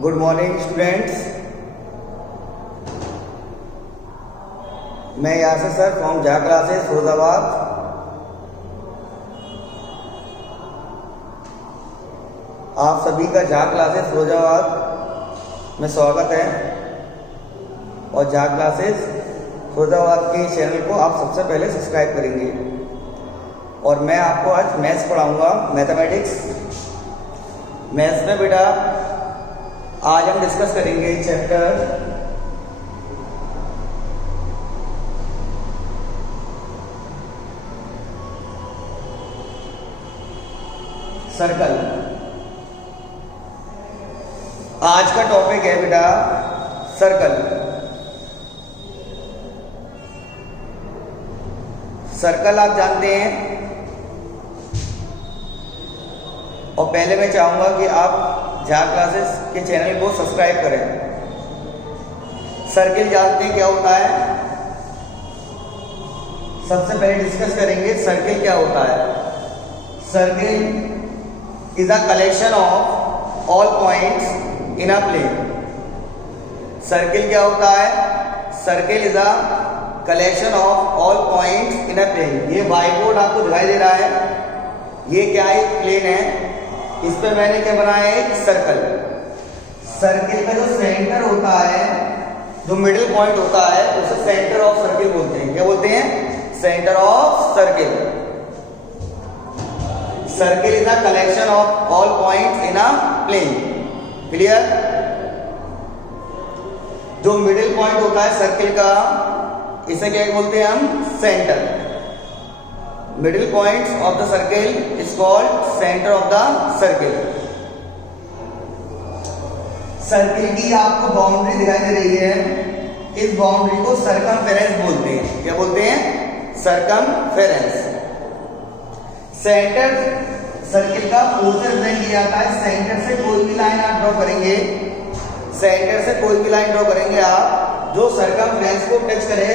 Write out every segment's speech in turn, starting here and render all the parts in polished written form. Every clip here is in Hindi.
Good morning students. मैं Yasir sir from Jha classes Firozabad. आप सभी का झा क्लासेस फिरोजाबाद में स्वागत है। और झा क्लासेस फिरोजाबाद के चैनल को आप सबसे पहले सब्सक्राइब करेंगे। और मैं आपको आज मैथ्स पढ़ाऊंगा, मैथमेटिक्स। मैथ्स में बेटा आज हम डिस्कस करेंगे चैप्टर सर्कल। आज का टॉपिक है बेटा सर्कल। सर्कल आप जानते हैं। और पहले मैं चाहूंगा कि आप झा क्लासेस के चैनल को सब्सक्राइब करें। सर्किल जानते हैं क्या होता है? सबसे पहले डिस्कस करेंगे सर्किल क्या होता है। Circle is a collection of all points in a plane. Circle क्या होता है? Circle is a collection of all points in a plane. ये व्हाइट बोर्ड आपको दिखाई दे रहा है। ये क्या है? प्लेन है। इस पे मैंने क्या बनाया है? सर्कल। सर्किल का जो सेंटर होता है, जो मिडिल पॉइंट होता है, उसे सेंटर ऑफ सर्किल बोलते हैं। क्या बोलते हैं? Centre of circle. Circle is a collection of all points in a plane. Clear? जो मिडिल पॉइंट होता है सर्किल का, इसे क्या बोलते हैं हम? Centre. Middle points of the circle is called centre of the circle. Circle की आपको बाउंड्री दिखाई दे रही है। इस बाउंड्री को सर्कमफेरेंस बोलते हैं। क्या बोलते हैं? सर्कमफेरेंस। सेंटर सर्किल का पोर्शन रिप्रेजेंट किया जाता है। सेंटर से कोई भी लाइन आप ड्रॉ करेंगे, सेंटर से कोई भी लाइन ड्रॉ करेंगे आप, जो सर्कमफेरेंस को टच करे,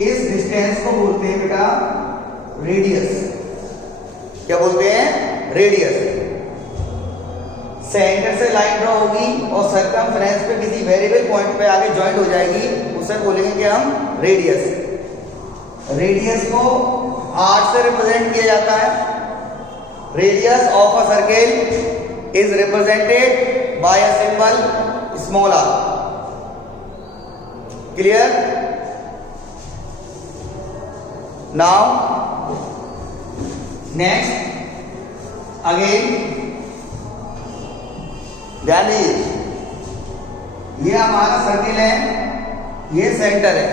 इस डिस्टेंस को बोलते हैं बेटा रेडियस। क्या बोलते हैं? रेडियस। सेंटर से लाइन ड्रॉ होगी और सर्कमफेरेंस पे किसी वेरिएबल पॉइंट पे आके ज्वाइंट हो जाएगी, उसे बोलेंगे कि हम रेडियस। रेडियस को r से रिप्रेजेंट किया जाता है। Radius of a circle is represented by a symbol small r। Clear? Now next again ध्यान दीजिए, ये हमारा सर्किल है, ये सेंटर है।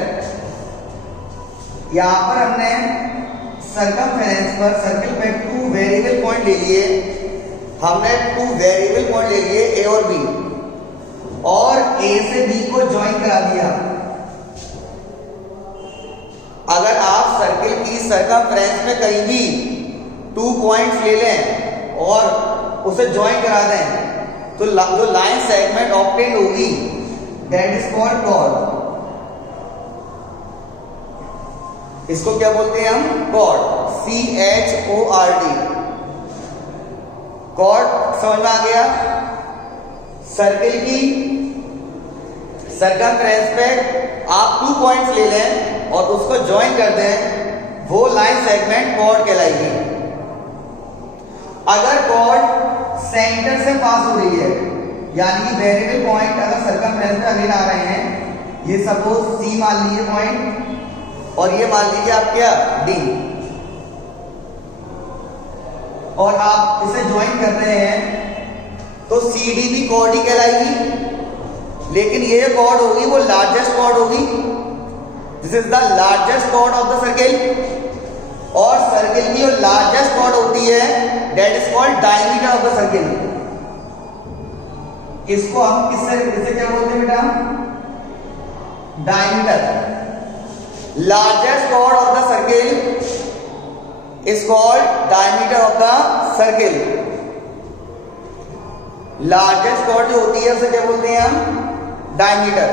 यहां पर हमने सर्कमफेरेंस पर सर्किल पे 2 वेरिएबल पॉइंट ले लिए। हमने 2 वेरिएबल पॉइंट ले लिए, ए और बी, और ए से बी को ज्वाइन करा दिया। अगर आप सर्किल की सर्कमफेरेंस में कहीं भी 2 पॉइंट्स ले लें और उसे ज्वाइन करा दें, तो जो लाइन सेगमेंट ऑब्टेन होगी, दैट इज कॉल्ड कॉर्ड। इसको क्या बोलते हैं हम? कॉर्ड। CHORD। कॉर्ड समझ में आ गया? सर्किल की सर्कमफेरेंस पे आप 2 पॉइंट्स ले लें और उसको ज्वाइन कर दें, वो लाइन सेगमेंट कॉर्ड कहलाएगी। अगर कॉर्ड सेंटर से पास हो रही है, यानी कि वेरिएबल पॉइंट अगर सर्कमफेरेंस में अगेन आ रहे हैं, ये सपोज C मान लीजिए पॉइंट, और ये मान लीजिए आप क्या? D, और आप इसे ज्वाइन कर रहे हैं, तो CD भी कॉर्ड ही कहलाएगी। लेकिन ये कॉर्ड होगी वो लार्जेस्ट कॉर्ड होगी। This is the largest chord of the circle. और सर्किल की जो लार्जेस्ट कॉर्ड होती है, that is called diameter of the circle. इसको हम किससे क्या बोलते हैं बेटा? Diameter. Largest chord of the circle is called diameter of the circle. Largest chord जो होती है उसे क्या बोलते हैं हम? डायमीटर।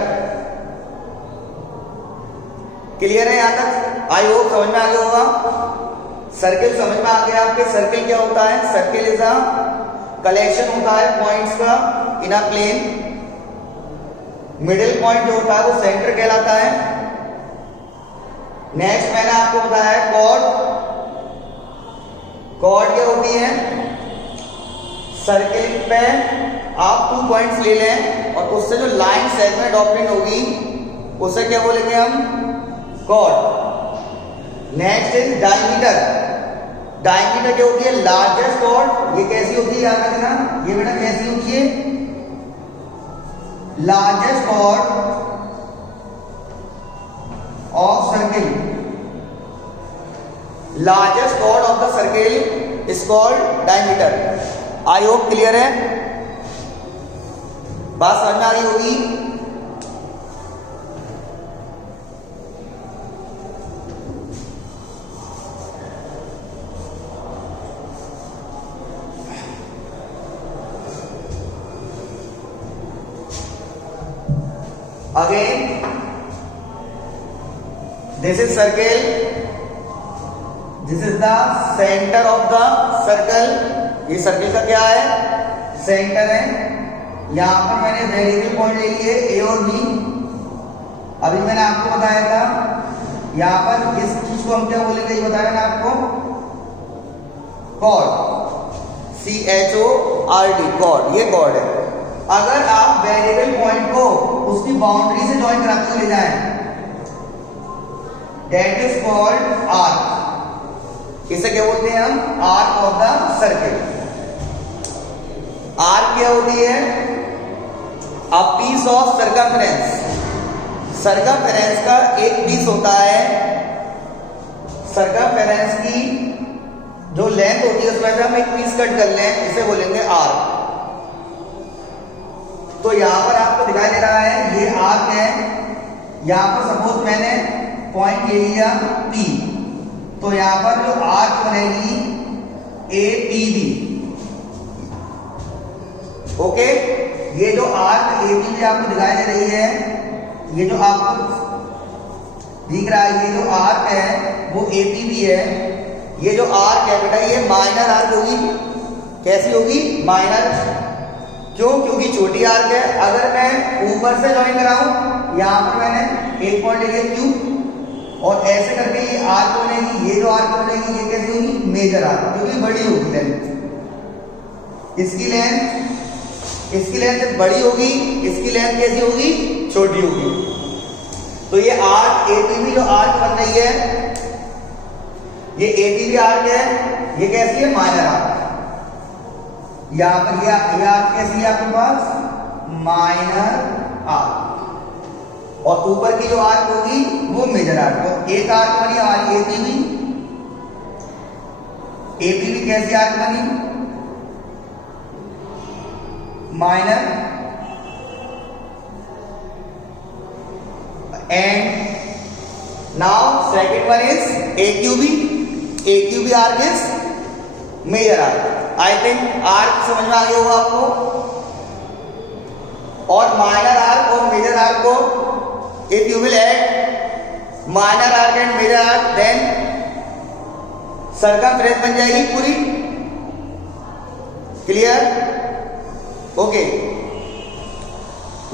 क्लियर है यहां तक? आई होप समझ में आ गया होगा। सर्किल समझ में आ गया आपके? सर्किल क्या होता है? सर्किल इज अ कलेक्शन होता है पॉइंट्स का इन अ प्लेन। मिडिल पॉइंट जो होता है वो सेंटर कहलाता है। नेक्स्ट मैंने आपको बताया है कॉर्ड। कॉर्ड क्या होती है? सर्किल पे आप 2 पॉइंट्स ले लें और उससे जो लाइन सेगमेंट ऑब्टेन होगी उसे क्या बोलेंगे हम? Chord. Next is diameter. Diameter क्या होती है? Largest chord. ये कैसी होती है? याद रखना, ये बेटा कैसी होती है? Largest chord of circle. Largest chord of the circle is called diameter. I hope clear है, बात समझ में आ रही होगी। Again, this is circle. This is the center of the circle. ये सर्किल का क्या है? सेंटर है। यहां पर मैंने वेरिएबल पॉइंट ले लिए ए और बी। अभी मैंने आपको बताया था यहां पर इस चीज को हम क्या बोलेंगे, ये बताया मैंने आपको, कॉर्ड। CHORD, cord. ये कॉर्ड है। अगर आप वेरिएबल पॉइंट को उसकी बाउंड्री से ज्वाइन कराते हुए ले जाएं, दैट इज कॉल्ड आर्क। इसे क्या बोलते हैं हम? Arc of the circle. Arc क्या होती है? A piece of circumference. Circumference का एक पीस होता है। सर्कमफेरेंस की जो लेंथ होती है उसमें से हम एक पीस कट कर लें, इसे बोलेंगे आर्क। तो यहां पर आपको दिखाई दे रहा है ये आर्क है। यहां पर सपोज मैंने पॉइंट ले लिया P, तो यहां पर जो आर्क बनेगी APB। ओके, ये जो आर्क APB आपको दिखाई दे रही है, ये जो आपको दिख रहा है, ये जो आर्क है वो APB है। ये जो आर्क है बेटा ये माइनर आर्क होगी। कैसी होगी? माइनर। क्यों? क्योंकि छोटी आर्क है। अगर मैं ऊपर से ज्वाइन कराऊं, यहां पर मैंने एक पॉइंट ले लिया Q और ऐसे करके ये आर्क बनेगी। ये जो आर्क बनेगी ये कैसी होगी? मेजर आर्क, क्योंकि बड़ी होगी लेंथ। इसकी लेंथ बड़ी होगी, इसकी लेंथ कैसी होगी? छोटी होगी। तो ये आर्क APB जो आर्क बन रही है, ये APB आर्क है। ये कैसी है? Minor arc. यहां पर ये आर्क कैसी है आपके पास? Minor arc. और ऊपर की जो आर्क होगी वो मेजर आर्क। तो एक आर्क बनी हमारी APB। APB कैसी आर्क बनी? Minor. And now second one is AQB। AQB arc is major arc. I think arc समझ में आ गया होगा आपको। और माइनर आर्क और मेजर आर्क को if you will add minor arc and major arc, then circumference बन जाएगी पूरी। Clear? Okay.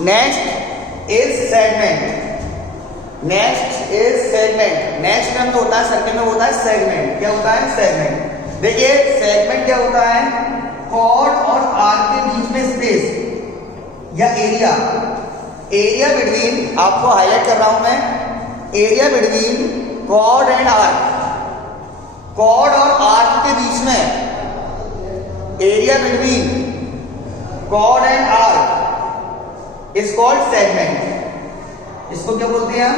Next is segment. Next is segment. Next term जो होता है सर्किल में होता है सेगमेंट। क्या होता है? सेगमेंट। देखिए सेगमेंट क्या होता है? कॉर्ड और आर्क के बीच में स्पेस या एरिया। एरिया बिटवीन, आपको हाईलाइट कर रहा हूं मैं, area between chord and arc. Chord और आर्क के बीच में area between chord and arc is called segment. इसको क्या बोलते हैं हम?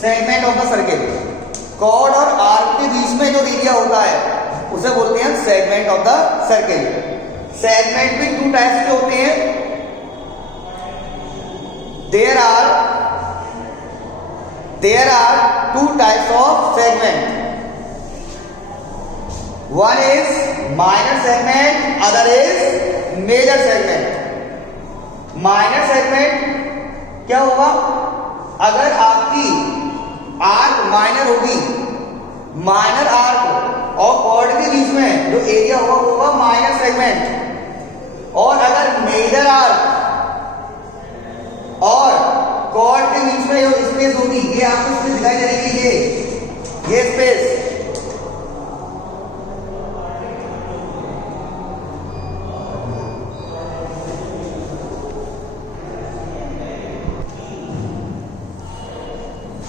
Segment of the circle. Chord और आर्क के बीच में जो एरिया होता है उसे बोलते हैं segment of the circle. Segment भी 2 टाइप्स के होते हैं। There are 2 types of segment. One is minor segment, other is major segment. Minor segment क्या होगा? अगर आपकी आर्क माइनर होगी, माइनर आर्क और कॉर्ड के बीच में जो एरिया होगा वो होगा माइनर सेगमेंट। और अगर मेजर आर्क और कॉर्ड के बीच में जो स्पेस होगी, ये आपको स्पेस दिखाई दे रही है, ये स्पेस,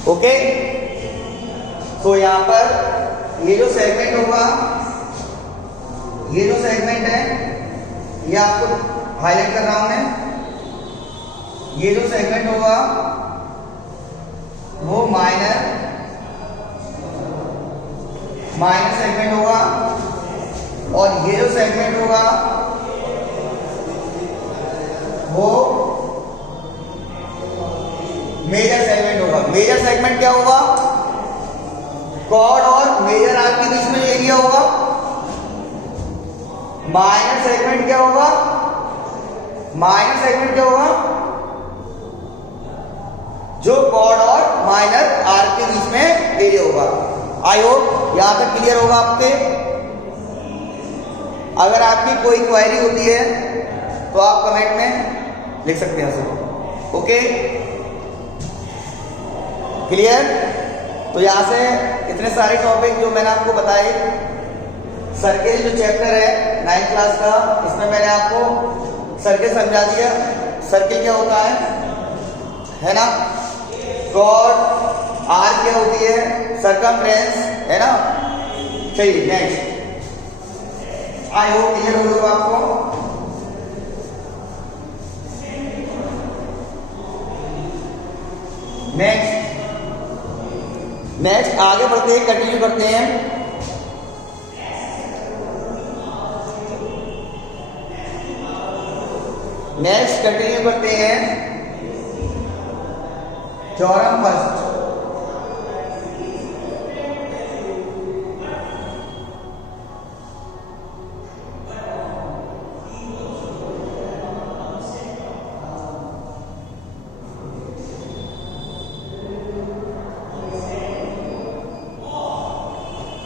ओके। तो यहां पर ये जो सेगमेंट होगा, ये जो सेगमेंट है, ये आपको हाईलाइट कर रहा हूं मैं। ये जो सेगमेंट होगा वो माइनर सेगमेंट होगा, और ये जो सेगमेंट होगा वो मेजर सेगमेंट होगा। मेजर सेगमेंट क्या होगा? कॉर्ड और मेजर आर्क के बीच में जो एरिया होगा। माइनर सेगमेंट क्या होगा? माइनर सेगमेंट क्या होगा? जो कॉर्ड और माइनर आर्क के बीच में एरिया होगा। आई होप यहां तक क्लियर होगा आपके। अगर आपकी कोई क्वेरी होती है तो आप कमेंट में लिख सकते हैं सर। Okay, clear? तो यहां से इतने सारे टॉपिक जो मैंने आपको बताए, सर्किल जो चैप्टर है 9th क्लास का, इसमें मैंने आपको सर्किल समझा दिया। सर्किल क्या होता है ना? कॉर्ड आर्क क्या होती है, सर्कमफ्रेंस है ना। चलिए नेक्स्ट, आई होप क्लियर हो गया आपको। नेक्स्ट आगे बढ़ते हैं, कंटिन्यू करते हैं। नेक्स्ट कंटिन्यू करते हैं theorem first.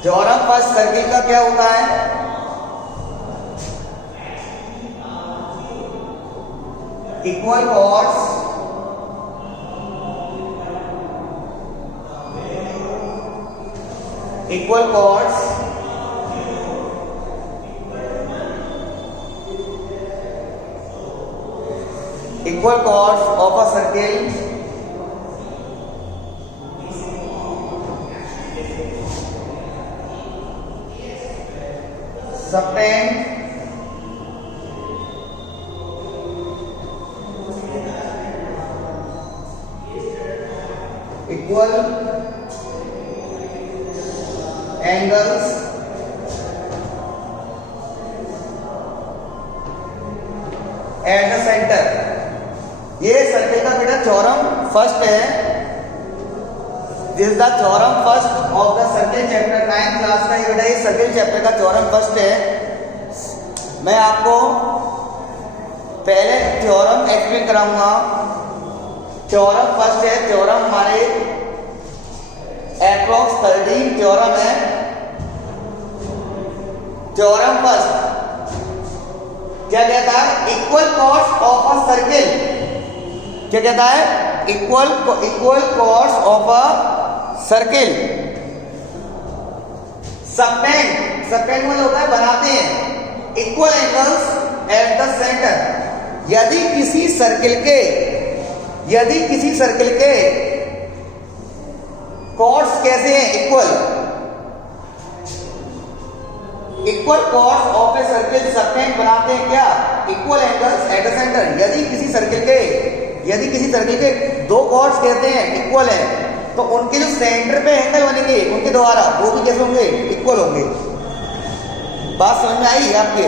Theorem first circle का क्या होता है? Equal chords of a circle subtend equal angles at the center। ये सर्किल का बेटा थ्योरम फर्स्ट है। This is the theorem first of the circle chapter 9th class का। ये बेटा ये सर्किल चैप्टर का थ्योरम फर्स्ट है। मैं आपको पहले थ्योरम एक्सप्लेन कराऊंगा। थ्योरम फर्स्ट है, थ्योरम हमारे अप्रॉक्स 13 थ्योरम है। थ्योरम फर्स्ट क्या कहता है? Equal chords of a circle. क्या कहता है? Equal chords of a circle subtend मतलब होता है बनाते हैं। Equal angles at the centre. यदि किसी सर्किल के कॉर्ड्स कैसे हैं? Equal chords of a circle subtend बनाते हैं क्या? Equal angles at the centre. यदि किसी सर्किल के दो कॉर्ड्स कहते हैं इक्वल है, तो उनके जो सेंटर पे एंगल बनेंगे उनके द्वारा वो भी कैसे होंगे? इक्वल होंगे। बात समझ में आई आपके?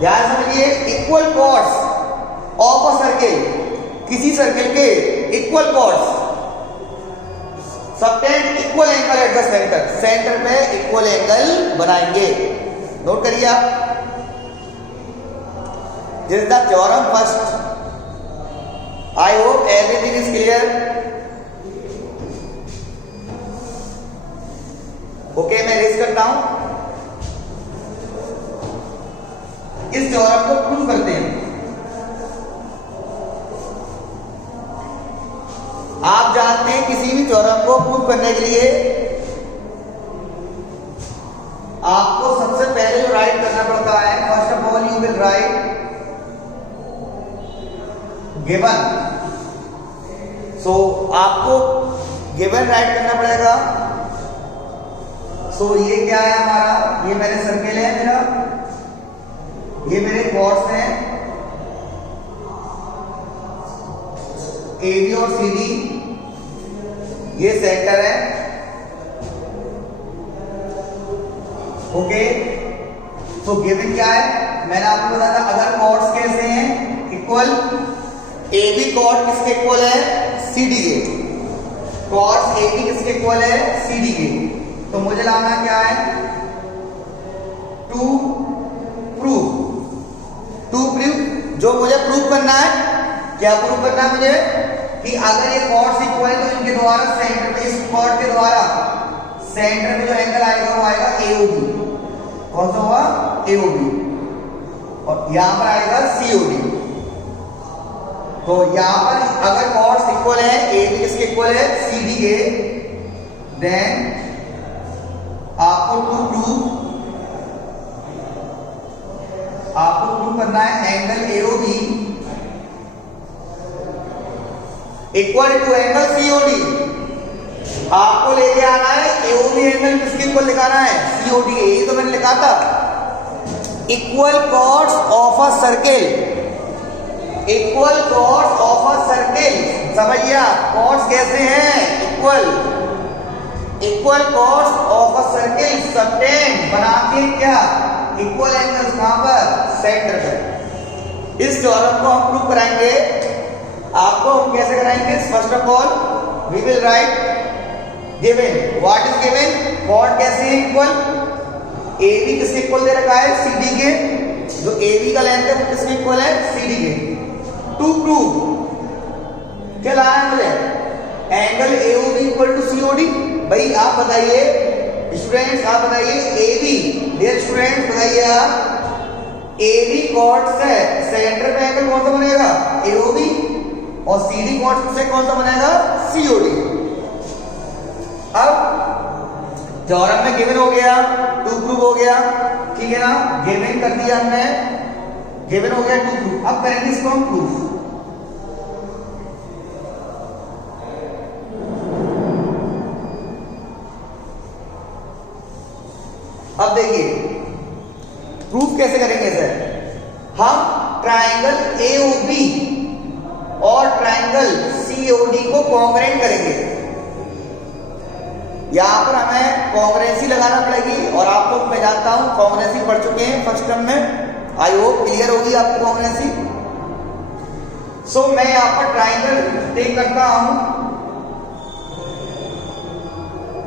ध्यान समझिए, equal chords of a circle, किसी सर्किल के equal chords subtend equal angle at the centre पे इक्वल एंगल बनाएंगे। नोट करिए आप। This is the theorem first. I hope everything is clear. Okay, मैं ट्रेस करता हूं, इस थ्योरम को प्रूव करते हैं। आप जानते हैं किसी भी थ्योरम को प्रूव करने के लिए आपको सबसे पहले जो राइट करना पड़ता है, first of all you will write given. So आपको गिवन राइट करना पड़ेगा। सो ये क्या है हमारा, ये मेरे सर्किल है मेरा, ये मेरे कॉर्ड्स हैं AB और CD, ये सेंटर है। ओके, तो गिवन क्या है, मैंने आपको बताया था अगर कॉर्ड्स कैसे हैं, इक्वल AB कॉर्ड किसके इक्वल है, CD के। कॉर्ड्स AB किसके इक्वल है, CD के। तो मुझे लाना क्या है, टू प्रूव। जो मुझे प्रूव करना है, क्या प्रूव करना है मुझे, कि अगर ये कॉर्ड्स इक्वल है तो इनके द्वारा सेंटर पे, इस कॉर्ड के द्वारा सेंटर में जो एंगल आएगा वो आएगा AOB। कौन सा होगा, AOB। और यहां पर आएगा COD। तो यहां पर अगर कॉर्ड्स इक्वल है, AB किसके इक्वल है, CD के, देन आपको प्रूव करना है angle AOB equal to angle COD। आपको लेके आना है AOB एंगल किसके इक्वल लिखाना है, COD के। यही तो मैंने लिखा था, equal chords of a circle, equal chords of a circle. समझिए कॉर्ड्स कैसे हैं, equal chords of a circle subtend बनाते हैं क्या, इक्वल एंगल्स। कहां पर, सेंटर पर। इस थ्योरम को हम प्रूव कराएंगे। आपको हम कैसे कराएंगे, first of all we will write given. What is given, chord कैसे है इक्वल, AB किसके इक्वल दे रखा है, CD के। जो AB का लेंथ है वो किसके इक्वल है, CD के। टू प्रूव क्या लाना है मुझे, angle AOB equal to COD। भाई आप बताइए स्टूडेंट्स, आप बताइए AB, डियर स्टूडेंट्स बताइए आप, AB कॉर्ड से सेंटर पे एंगल कौन सा बनेगा, AOB, और CD कॉर्ड से कौन सा बनेगा, COD। अब थ्योरम में गिवन हो गया, टू प्रूव हो गया, ठीक है ना, गिवन कर दिया हमने, गिवन हो गया टू प्रूव। अब करेंगे इसको हम प्रूफ। अब देखिए प्रूफ कैसे करेंगे सर, हम ट्राइंगल AOB और ट्राइंगल COD को कॉन्ग्रुएंट करेंगे। यहां पर हमें कॉन्ग्रुएंसी लगाना पड़ेगी, और आप लोग मैं जानता हूं कॉन्ग्रुएंसी पढ़ चुके हैं फर्स्ट टर्म में, आई होप क्लियर होगी आपकी कॉन्ग्रुएंसी। सो मैं यहां पर ट्राइंगल टेक करता हूं,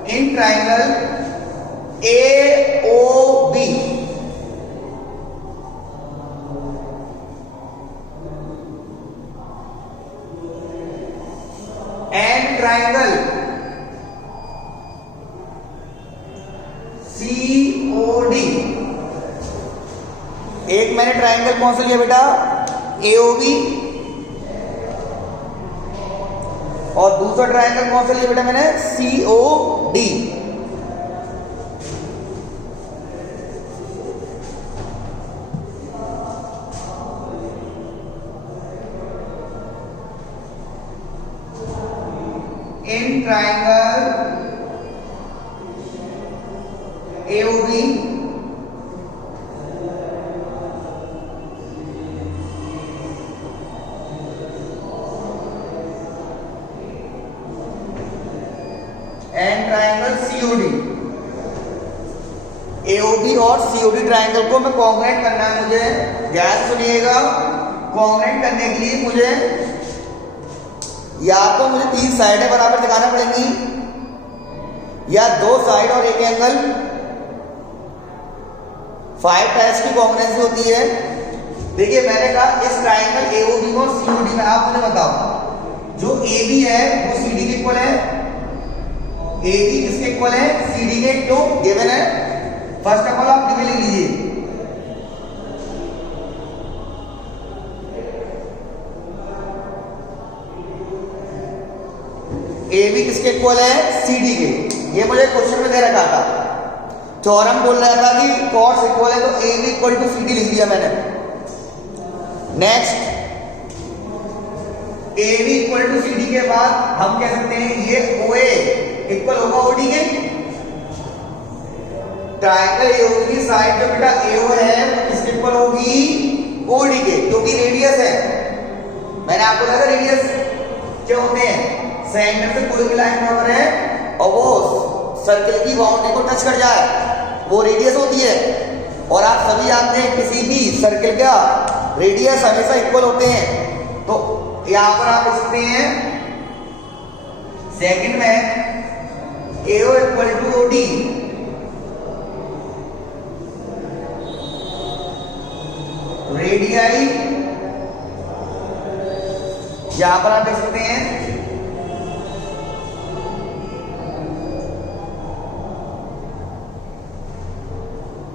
in triangle AOB and triangle COD। एक मैंने ट्राइंगल कौन सा लिया बेटा, AOB, और दूसरा ट्राइंगल कौन सा लिया बेटा मैंने, COD। In triangle AOB and triangle COD। AOB और COD ट्राइंगल को मैं कॉन्ग्रुएंट करना है मुझे। ध्यान सुनिएगा, कॉन्ग्रुएंट करने के लिए मुझे या तो मुझे 3 साइडें बराबर दिखाना पड़ेंगी, या 2 साइड और एक एंगल। 5 टाइप्स की कॉन्ग्रुएंसी होती है। देखिए मैंने कहा इस ट्राइंगल AOB और COD में आप मुझे बताओ, जो AB है वो CD के इक्वल है, ए बी किसके इक्वल है, सी डी के, क्यों गिवन है। फर्स्ट ऑफ ऑल आप गिवन लिख लीजिए, ए बी किसके इक्वल है, सी डी के। ये मुझे क्वेश्चन में दे रखा था, थ्योरम बोल रहा था कि कॉस इक्वल है, तो A B equal to C D लिख दिया मैंने। Next, A B equal to C D के बाद हम कह सकते हैं ये ओ ए इक्वल होगा ओ डी के। ट्रायंगल एओ की साइड जो बेटा एओ है किसके इक्वल होगी, ओ डी के, क्योंकि रेडियस है। मैंने आपको बताया था रेडियस क्या होते हैं, सेंटर से कोई भी लाइन बराबर है और वो सर्कल की बाउंड्री को टच कर जाए, वो रेडियस होती है। और आप सभी जानते हैं किसी भी सर्कल का रेडियस हमेशा इक्वल होते हैं। तो यहां पर आप लिख सकते हैं सेकंड में AO equal to O D, radii यहां पर आप देख सकते हैं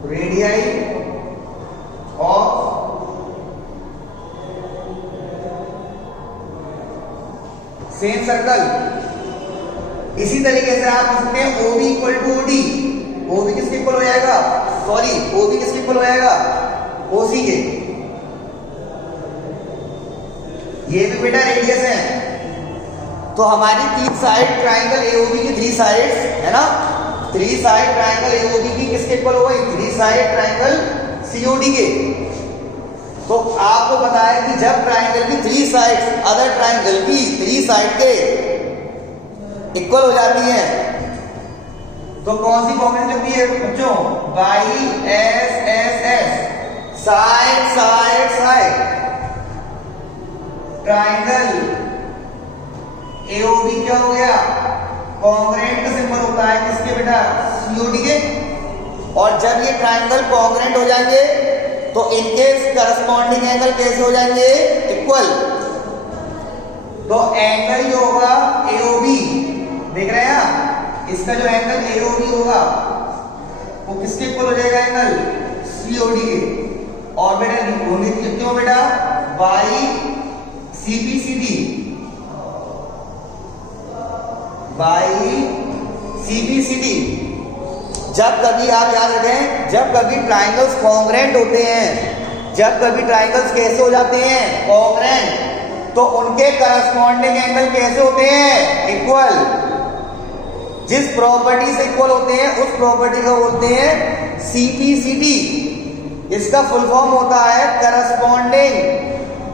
रेडियाई ऑफ सेम सर्कल। इसी तरीके से आप लिख सकते हैं O B equal to O D, O B किसके इक्वल हो जाएगा, सॉरी ओ बी किसके इक्वल हो जाएगा, ओ सी के। ये भी बेटा रेडियस है, तो हमारी तीन साइड ट्राइंगल एओबी की थ्री साइड्स है ना, थ्री साइड ट्राइंगल एओबी की किसके इक्वल हो गई, थ्री साइड ट्राइंगल सीओडी के। तो आपको पता है कि जब ट्राइंगल की थ्री साइड्स अदर ट्राइंगल की थ्री साइड के इक्वल हो जाती हैं तो कौन सी कॉम्बिनेशन लगती है बच्चों, by S S S, side side side. Triangle AOB क्या हो गया, कॉन्ग्रुएंट का सिंबल होता है किसके बेटा, सीओडी के। और जब ये ट्राइंगल कॉन्ग्रुएंट हो जाएंगे तो इनके करस्पॉन्डिंग एंगल कैसे हो जाएंगे, इक्वल। तो एंगल जो होगा एओबी, देख रहे हैं आप, इसका जो एंगल एओबी होगा वो किसके इक्वल हो जाएगा, एंगल सीओडी के। और बेटा होने क्यों बेटा, बाई सीबीसीडी, बाई सीबीसीडी। जब कभी आप याद रखें, जब कभी ट्राइंगल्स कॉन्ग्रुएंट होते हैं, जब कभी ट्राइंगल्स कैसे हो जाते हैं, कॉन्ग्रुएंट, तो उनके करस्पॉन्डिंग एंगल कैसे होते हैं, इक्वल। जिस प्रॉपर्टी से इक्वल होते हैं उस प्रॉपर्टी को बोलते हैं सीपीसीडी। इसका फुल फॉर्म होता है corresponding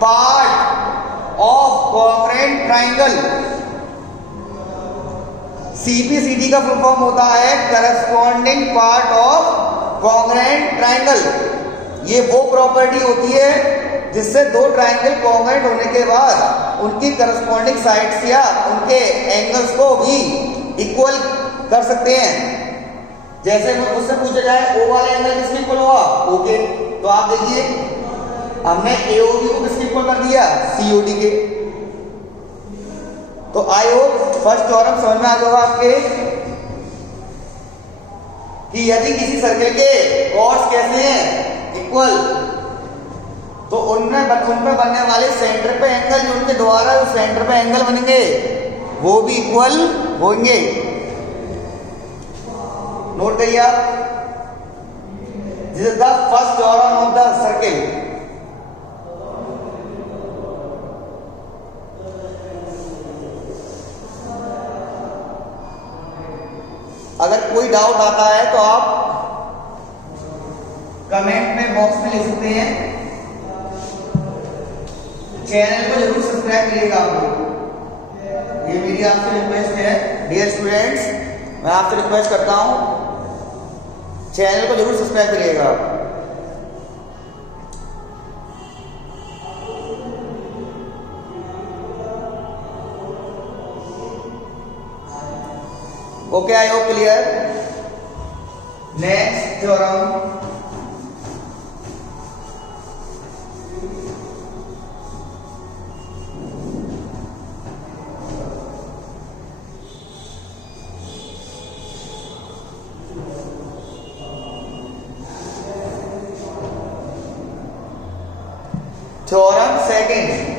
part of congruent triangle. CPCD का फुल फॉर्म होता है corresponding part of congruent triangle. ये वो प्रॉपर्टी होती है जिससे दो ट्राइंगल कॉन्ग्रुएंट होने के बाद उनकी करस्पॉन्डिंग साइड्स या उनके एंगल्स को भी इक्वल कर सकते हैं। जैसे मुझसे पूछा जाए ओ वाला एंगल किसके इक्वल हुआ, ओके, तो आप देखिए हमने एओबी को किसके इक्वल कर दिया, सीओडी के। तो आई होप फर्स्ट थ्योरम समझ में आ जाएगा आपके कि यदि किसी सर्कल के कॉर्ड्स कैसे हैं, इक्वल, तो उनमें बनने वाले सेंटर पे एंगल जो उनके द्वारा जो सेंटर पे एंगल बनेंगे वो भी इक्वल होंगे। नोट करिए आप, this is the first theorem of the circle. अगर कोई डाउट आता है तो आप कमेंट में बॉक्स में लिख सकते हैं। चैनल को जरूर सब्सक्राइब करिएगा आप लोग, ये मेरी आपसे रिक्वेस्ट है। डियर स्टूडेंट्स, मैं आपसे रिक्वेस्ट करता हूं चैनल को जरूर सब्सक्राइब करिएगा। ओके, आई hope clear. Next theorem, second.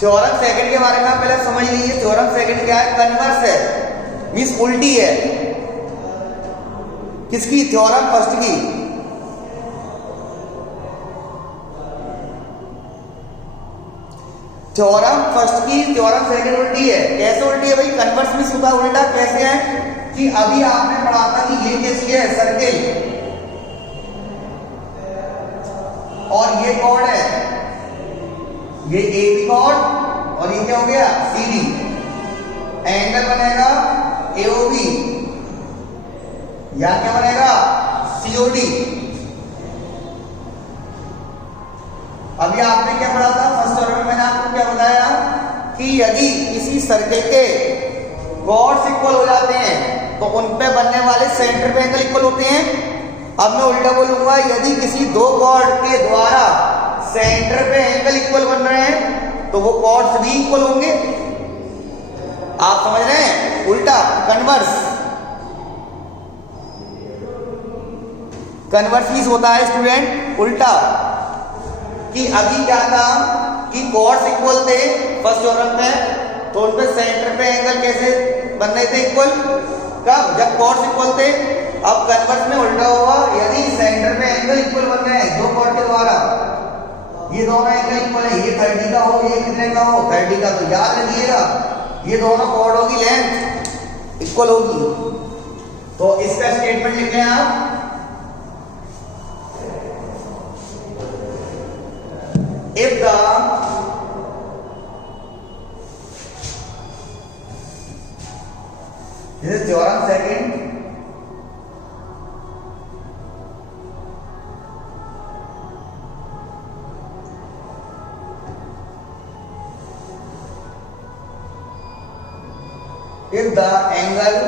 Theorem second के बारे में आप पहले समझ लीजिए। थ्योरम सेकंड क्या है? कन्वर्स है, मींस उल्टी है। किसकी? थ्योरम फर्स्ट की। थ्योरम फर्स्ट की थ्योरम सेकंड उल्टी है। कैसे उल्टी है भाई? कन्वर्स मींस होता है उल्टा। कैसे है कि अभी आपने पढ़ा था कि ये कैसी है? सर्किल, और ये कॉर्ड है, ये ए बी कॉर्ड, और ये क्या हो गया? C D. एंगल बनेगा एओबी, या क्या बनेगा? सीओडी। अभी आपने क्या पढ़ा था फर्स्ट ऑर्डर में? मैंने आपको क्या बताया कि यदि किसी सर्किल के कॉर्ड्स इक्वल हो जाते हैं तो उन पे बनने वाले सेंटर पे एंगल इक्वल होते हैं। अब मैं उल्टा बोलूंगा, यदि किसी दो कॉर्ड के द्वारा सेंटर पे एंगल इक्वल बन रहे हैं तो वो कॉर्ड्स भी इक्वल होंगे। आप समझ रहे हैं? उल्टा, कन्वर्स। कन्वर्स मींस होता है स्टूडेंट उल्टा। कि अभी क्या था कि कॉर्ड्स इक्वल थे फर्स्ट थ्योरम में, तो उन पे सेंटर पे एंगल कैसे बन रहे थे? इक्वल। कब? जब कॉर्ड्स इक्वल थे। अब कन्वर्स में उल्टा होगा, यदि सेंटर पे एंगल इक्वल बन रहे हैं दो कॉर्ड के द्वारा, ये दोनों एंगल इक्वल है, ये 30 का हो, ये कितने का हो? 30 का। तो याद रखिएगा ये दोनों कॉर्डों की लेंथ इक्वल होगी। तो इसका स्टेटमेंट लिख लें आप। If the this is theorem second, if the angle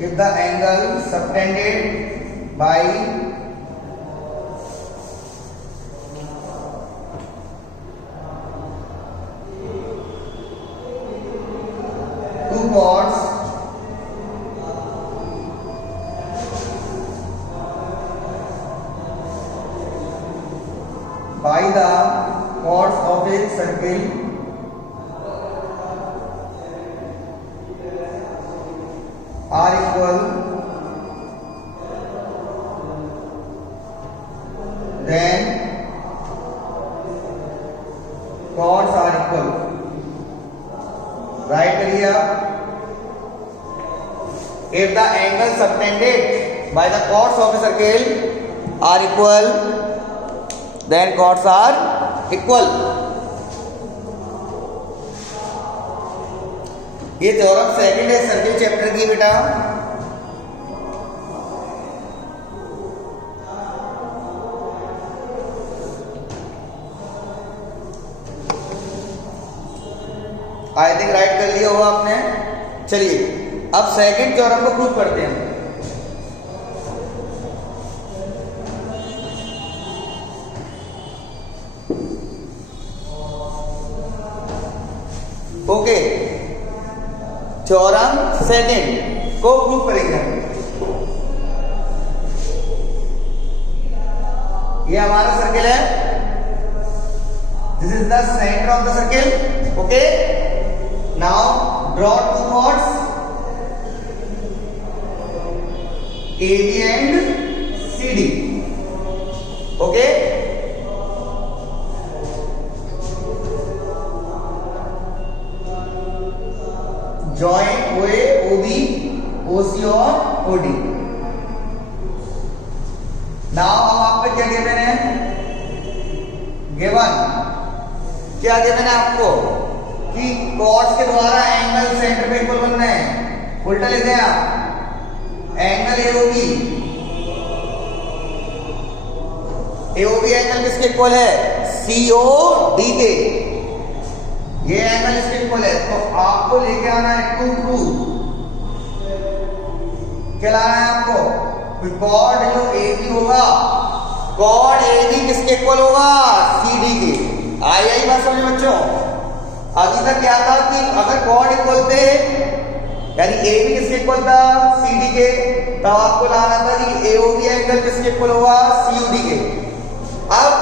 if the angle subtended by two chords by the chords of a circle are equal, then chords are equal. Write करिए आप। If the angle subtended by the chords of a circle are equal, then chords are equal. ये थ्योरम सेकंड है सर्किल चैप्टर की बेटा। आई थिंक राइट कर लिया होगा आपने। चलिए अब सेकंड थ्योरम को प्रूव करते हैं। ओके, थ्योरम सेकंड को प्रूव करेंगे। ये हमारा सर्किल है, this is the centre of the circle. Okay, now draw two chords AB and CD। Okay, join OA OB OC और OD। नाउ अब आपको क्या गिवन है? गिवन क्या गिवन है आपको कि कॉर्ड्स के द्वारा एंगल सेंटर पे इक्वल बन रहे हैं। उल्टा लिख दें आप, एंगल AOB एंगल किसके इक्वल है? COD के। ये एंगल इसके इक्वल है, तो आपको लेके आना है टू टू। क्या लाना है आपको? कॉर्ड जो AB होगा, कॉर्ड AB किसके इक्वल होगा? CD के। आई बात समझ बच्चों? अभी तक क्या था कि अगर कॉर्ड इक्वल थे, यानी ए भी किसके इक्वल था, सी डी के, तब आपको लाना था कि एओबी एंगल किसके इक्वल होगा, सीयूडी के। अब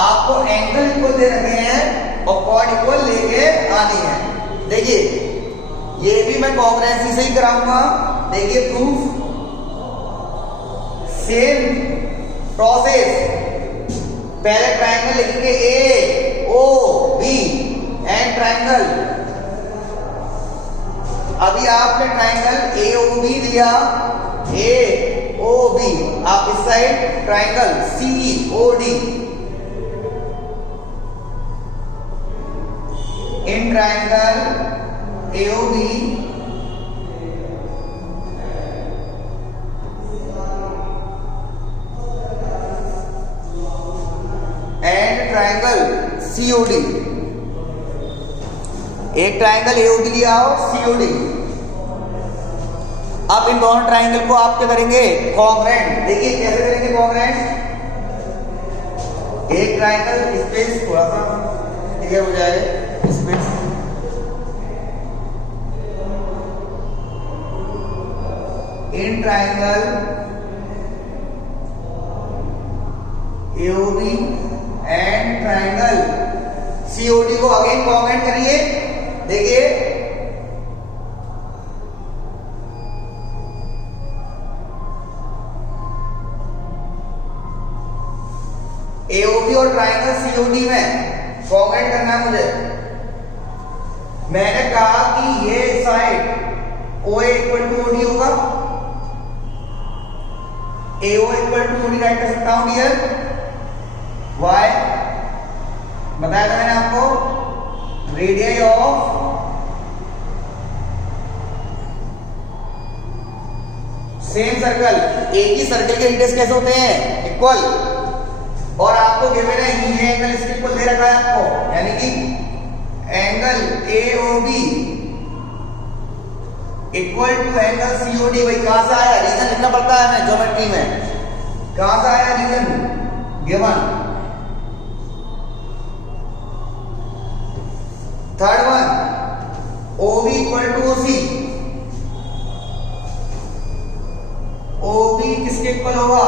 आपको एंगल इक्वल दे रखे हैं और कॉर्ड इक्वल लेके आनी है। देखिए ये भी मैं कॉन्ग्रुएंसी से ही कराऊंगा। देखिए प्रूफ, सेम प्रोसेस, पहले ट्रायंगल लिखेंगे ए ओ बी एंड ट्रायंगल। अभी आपने ट्रायंगल ए ओ बी दिया, ए ओ बी, आप इस side triangle C O D, in triangle A O B and triangle COD, एक ट्रायंगल एओबी लिया और सीओडी। अब इन दोनों ट्रायंगल को आप क्या करेंगे, कॉन्ग्रुएंट। देखिए कैसे करेंगे कॉन्ग्रुएंट, एक ट्रायंगल स्पेस थोड़ा सा क्लियर हो जाए, space in triangle AOB and triangle COD को अगेन कॉन्ग्रुएंट करिए। देखिए एओबी और ट्रायंगल सीओडी में कॉन्ग्रुएंट करना है मुझे। मैंने कहा कि ये side O equal to OD होगा, AO equal to OD right कर सकता हूं डियर। वाई बताया था मैंने आपको, रेडियस ऑफ सेम सर्कल, एक ही सर्कल के रेडियस कैसे होते हैं, इक्वल। और आपको गिवन है ये एंगल इसके इक्वल दे रखा है आपको, यानी कि angle AOB equal to angle COD. भाई कहां से आया, रीजन लिखना पड़ता है हमें ज्योमेट्री में, कहां से आया reason, given. Third one, OB equal to OC, OB किसके इक्वल होगा,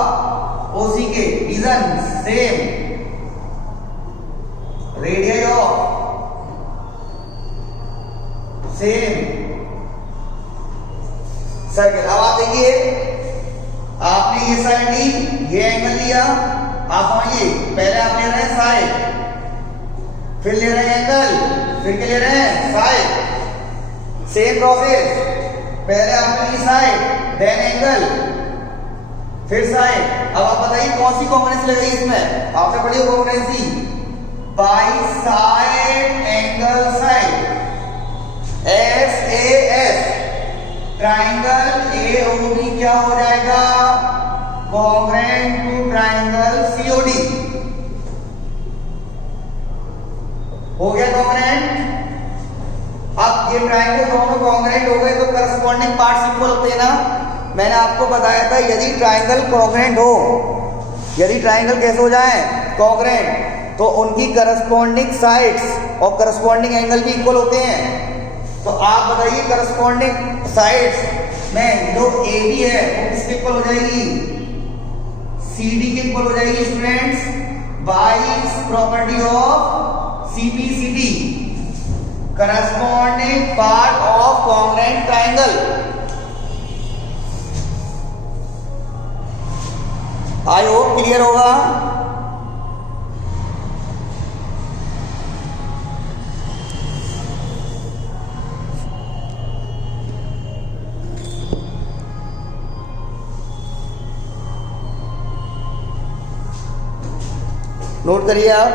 OC के। Reason same, radius of same circle. अब आप देखिए, आपने ये साइड ली, ये एंगल लिया, आप समझिए पहले आप ले रहे हैं साइड, फिर ले रहे हैं एंगल, फिर क्या ले रहे हैं साइड। सेम प्रोसेस, पहले आपने ली साइड, देन एंगल, फिर साइड। अब आप बताइए कौन सी कॉन्ग्रुएंसी लगेगी इसमें, आपने पढ़ी हो congruency, by side angle side, SAS। Triangle AOB क्या हो जाएगा, कॉन्ग्रुएंट टू ट्राइंगल सीओडी। हो गया कॉन्ग्रुएंट। अब ये ट्राइंगल दोनों कॉन्ग्रुएंट हो गए तो करस्पॉन्डिंग पार्ट्स इक्वल होते हैं ना। मैंने आपको बताया था यदि ट्राइंगल कॉन्ग्रुएंट हो, यदि ट्राइंगल कैसे हो जाए, कॉन्ग्रुएंट, तो उनकी करस्पॉन्डिंग साइड्स और करस्पॉन्डिंग एंगल भी इक्वल होते हैं। तो आप बताइए करस्पॉन्डिंग साइड्स में जो ए बी है वो किसके इक्वल हो जाएगी, सी डी के इक्वल हो जाएगी students, by property of CPCD, corresponding part of congruent triangle. I hope clear होगा। नोट करिए आप,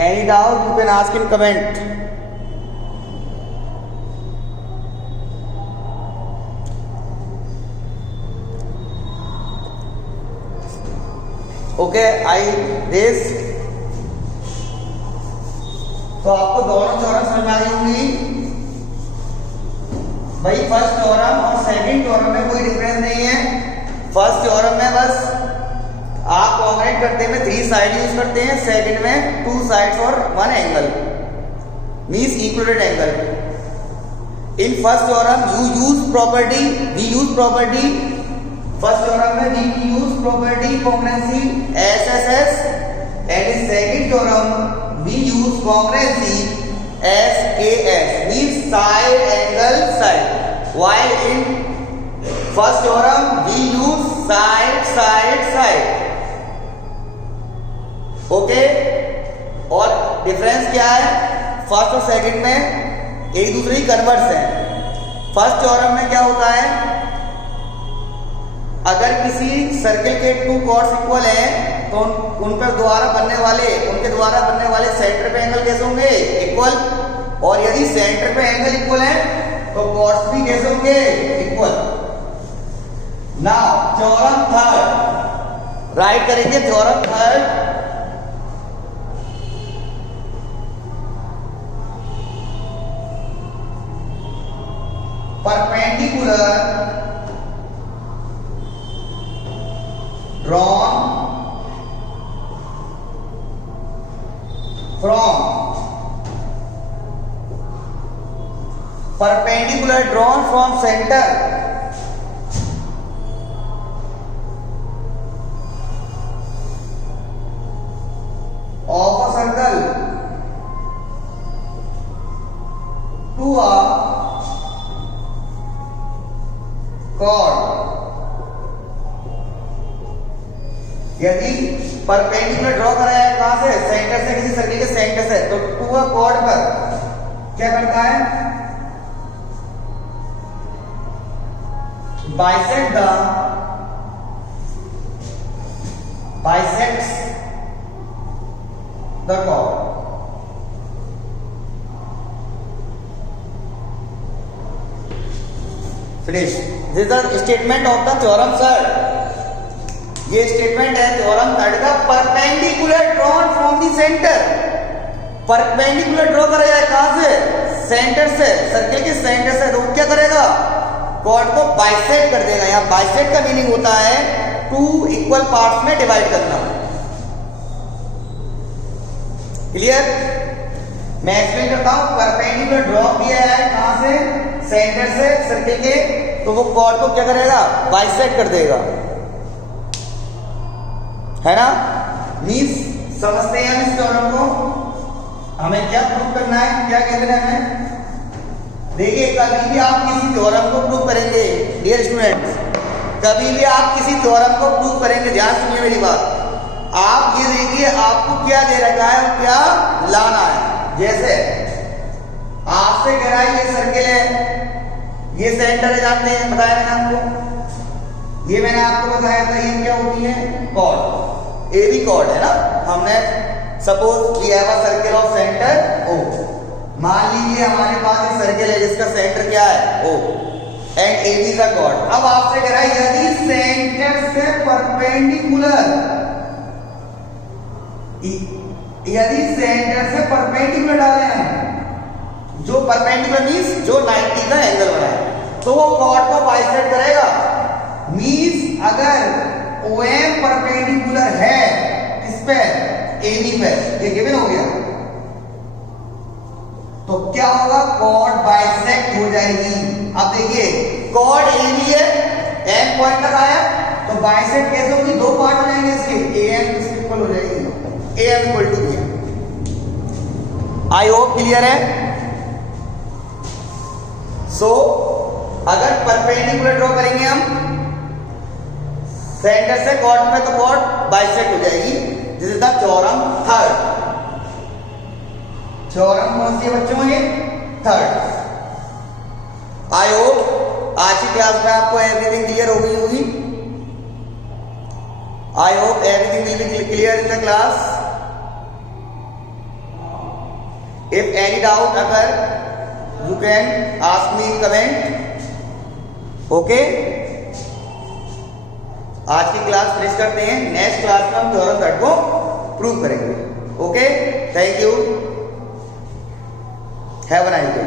any doubt you can ask in comment. Okay, I this, तो आपको दोनों चौरस समझ आ गई होंगी। भाई फर्स्ट थ्योरम और सेकंड थ्योरम में कोई डिफरेंस नहीं है। फर्स्ट थ्योरम में बस आप कॉन्ग्रुएंट करते में 3 साइड यूज करते हैं, सेकंड में 2 साइड्स और 1 angle means equated angle. In first theorem we use property first theorem में we use property congruency SSS and in second theorem we use congruency SKS means side angle side, while in first theorem we use side. Okay और डिफरेंस क्या है फर्स्ट और सेकंड में? एक दूसरे की कन्वर्स है। फर्स्ट थ्योरम में क्या होता है, अगर किसी सर्किल के 2 कॉर्ड्स इक्वल हैं तो उनके द्वारा बनने वाले सेंटर पे एंगल कैसे होंगे? इक्वल। और यदि सेंटर पे एंगल इक्वल है तो कॉर्ड्स भी कैसे होंगे? Equal. Now theorem third write करेंगे। Theorem third perpendicular drawn from center of a circle to a chord। यदि परपेंडिकुलर ड्रॉ करा है कहां से? सेंटर से, किसी सर्किल के सेंटर से, तो टू अ कॉर्ड पर क्या करता है? bisects the chord। Finish. This is the statement of the theorem sir. ये स्टेटमेंट है थ्योरम थर्ड का। Perpendicular drawn from the centre, perpendicular draw करा जाए कहां से? सेंटर से, सर्किल के सेंटर से। तो क्या करेगा? कॉर्ड को बाइसेक्ट कर देगा। यहां बाइसेक्ट का मीनिंग होता है 2 इक्वल पार्ट्स में डिवाइड करना। क्लियर? मैं एक्सप्लेन करता हूं। परपेंडिकुलर ड्रॉ किया है कहां से? सेंटर से सर्किल के, तो वो कॉर्ड को क्या करेगा? बाइसेक्ट कर देगा, है ना? मींस समझते हैं हम इस थ्योरम को। हमें क्या प्रूव करना है, क्या कहते हैं हमें? देखिए, कभी भी आप किसी थ्योरम को प्रूव करेंगे डियर स्टूडेंट्स, कभी भी आप किसी थ्योरम को प्रूव करेंगे, ध्यान सुनिए मेरी बात। आप ये देखिए आपको क्या दे रखा है और क्या लाना है। जैसे आपसे कह रहा है ये सर्किल है, ये सेंटर है, जानते हैं, बताया मैंने आपको। ये मैंने आपको बताया था, ये क्या होती है? कॉर्ड। ए बी कॉर्ड है ना। हमने suppose we have a circle of centre O. मान लीजिए हमारे पास एक सर्किल है जिसका सेंटर क्या है? O, and A B is a chord. अब आपसे कह रहा है यदि सेंटर से परपेंडिकुलर, यदि सेंटर से परपेंडिकुलर डाले हैं, जो परपेंडिकुलर मींस जो 90 का एंगल बनाए, तो वो कॉर्ड को बाइसेक्ट करेगा। मींस अगर OM परपेंडिकुलर है किस पे? AB पे, ये गिवन हो गया, तो क्या होगा? कॉर्ड बाइसेक्ट हो जाएगी। अब देखिए कॉर्ड AB है, M पॉइंट तक आया, तो बाइसेक्ट कैसे होगी? 2 पार्ट हो जाएंगे इसके, AM इसके इक्वल हो जाएगी, AM equal to BM। I hope clear है। सो अगर परपेंडिकुलर ड्रॉ करेंगे हम सेंटर से कॉर्ड में, तो कॉर्ड बाइसेक्ट हो जाएगी। This is the theorem third. Theorem कौन सी है बच्चों? ये थर्ड। आई होप आज की क्लास में आपको एवरीथिंग क्लियर हो गई होगी। I hope everything will be clear in the class. If any doubt अगर you can ask me in comment. Okay, आज की क्लास फिनिश करते हैं। नेक्स्ट क्लास में हम थ्योरम थर्ड को प्रूव करेंगे। Okay, thank you, have a nice day.